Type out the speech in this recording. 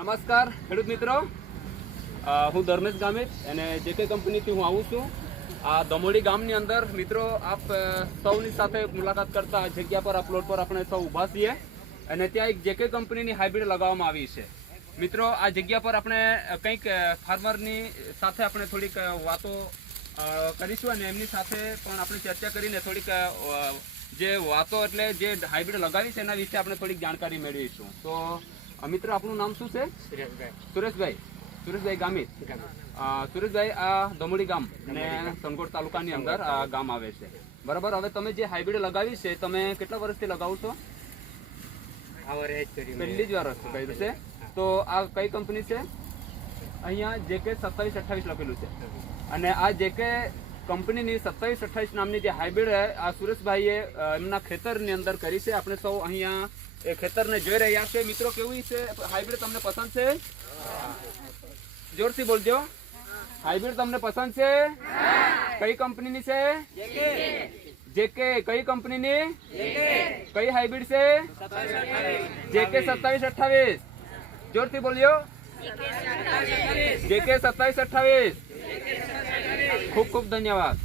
નમસ્કાર ખેડૂત મિત્રો, હું ધર્મેશ ગામિત અને જેકે કંપનીથી હું આવું છું. આ દમોડી ગામની અંદર મિત્રો આપ સૌની સાથે મુલાકાત કરતા જગ્યા પર આ પ્લોટ પર આપણે સૌ ઊભા છીએ અને ત્યાં એક જેકે કંપનીની હાઇબ્રિડ લગાવવામાં આવી છે. મિત્રો આ જગ્યા પર આપણે કંઈક ફાર્મરની સાથે આપણે થોડીક વાતો કરીશું અને એમની સાથે પણ આપણે ચર્ચા કરીને થોડીક જે વાતો એટલે જે હાઇબ્રિડ લગાવી છે એના વિશે આપણે થોડીક જાણકારી મેળવીશું. તો મિત્રો આપનું નામ શું છે? સુરેશભાઈ ગામિત. સુરેશભાઈ, આ દમોડી ગામ અને સનગોડ તાલુકાની અંદર આ ગામ આવે છે, બરાબર? હવે તમે જે હાઇબ્રિડ લગાવી છે તમે કેટલા વર્ષથી લગાવો છો? પહેલી જ વાર કર્યું છે. તો આ કઈ કંપની છે? અહીંયા જેકે 2728 લખેલું છે અને આ જેકે કંપનીની 2728 નામની જે હાઇબ્રિડ આ સુરેશભાઈએ એમના ખેતરની અંદર કરી છે. આપણે સૌ અહીંયા એ ખેતરને જોઈ રહ્યા છે. મિત્રો, કેવી છે હાઇબ્રિડ? તમને પસંદ છે? જોરથી બોલજો. હાઇબ્રિડ તમને પસંદ છે? કઈ કંપનીની છે? જેકે. કઈ કંપનીની? કઈ હાઇબ્રિડ છે? જેકે 2728. જોરથી બોલ્યો. જેકે 2728. ખૂબ ખૂબ ધન્યવાદ.